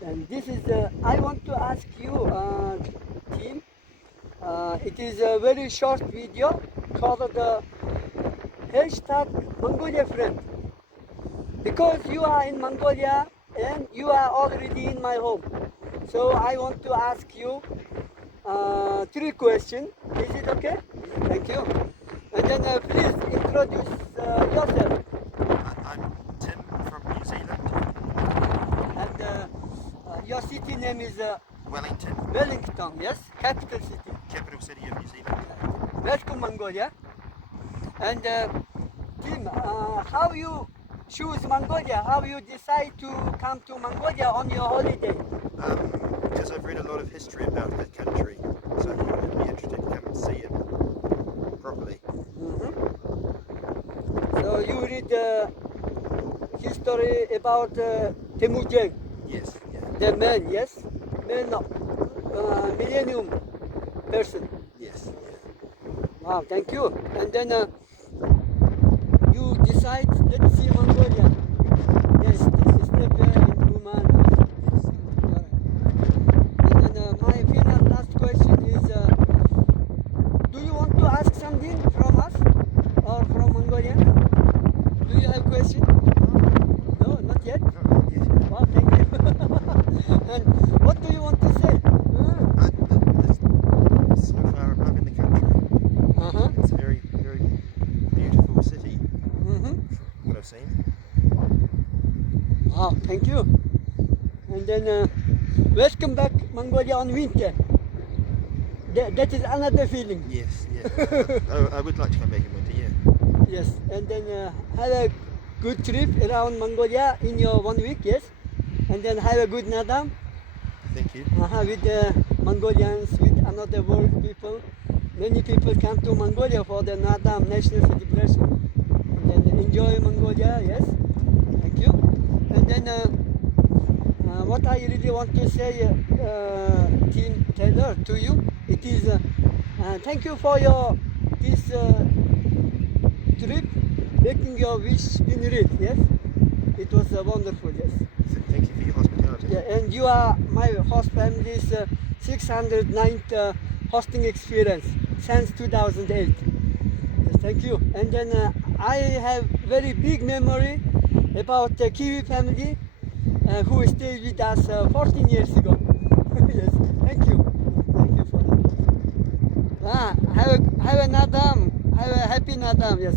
And this is, I want to ask you, team, it is a very short video called the hashtag Mongolia friend. Because you are in Mongolia and you are already in my home. So I want to ask you 3 questions. Is it okay? Thank you. And then please introduce yourself. I'm Tim from New Zealand. And your city name is Wellington, Wellington, yes? Capital city. capital city of New Zealand. Welcome Mongolia. And Tim, how you choose Mongolia? How you decide to come to Mongolia on your holiday? Because I've read a lot of history about that country, so I thought it'd be interesting to come and see it properly. So you read history about Temujin, Yes, yeah, the man, yes? Man, millennium person. yes, yeah. Wow, thank you. And then you decide, let's see Mongolia. Yes, this is the in Roman. And then my final last question is, do you want to ask something from us or from Mongolians? Do you have question? No, not yet? Yes. Wow, thank you. And what do you want to say? So far I'm loving the country. Uh-huh. It's a very, very beautiful city, Mm-hmm. from what I've seen. Wow, thank you. And then welcome back Mongolia on winter. That is another feeling. Yes, yeah. I would like to come back in winter, yeah. Yes, and then have a good trip around Mongolia in your 1 week, yes? And then have a good Nadam Thank you. with the Mongolians, with another world people. Many people come to Mongolia for the Nadam national celebration. And then enjoy Mongolia, yes? Thank you. And then what I really want to say, Team Taylor, to you, it is thank you for your this trip, making your wish been read, yes? It was wonderful, yes. Thank you for your hospitality. Yeah, and you are my host family's 609th hosting experience since 2008. Yes, thank you. And then I have very big memory about the Kiwi family who stayed with us 14 years ago. Yes, thank you. Thank you for that. Have a Nadam. Have a happy Nadam, yes.